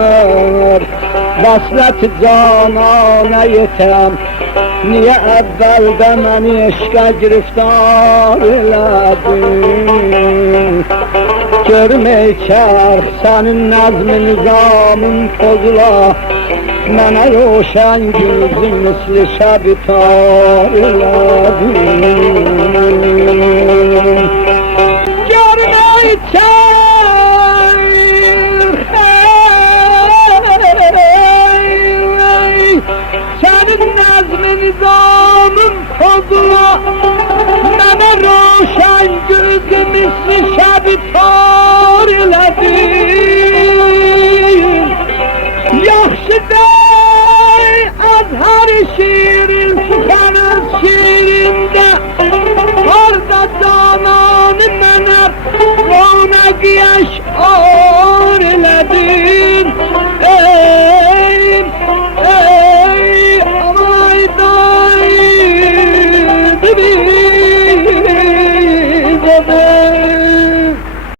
eğer Vaslet canana yetem Niye evvelde məni eşqə giriftar elədin Görmək çərx sənin nəzmi nizamın pozula Mənə roşən gözüm misli şəbi tar elədin Görmək çərx Sənin nəzmi nizamın pozula Mənə roşən gözüm misli şəbi tar elədin Yaxşı dey azhar-ı şirin Sukanız şirində Orada cananı mənə Ronaq yaşa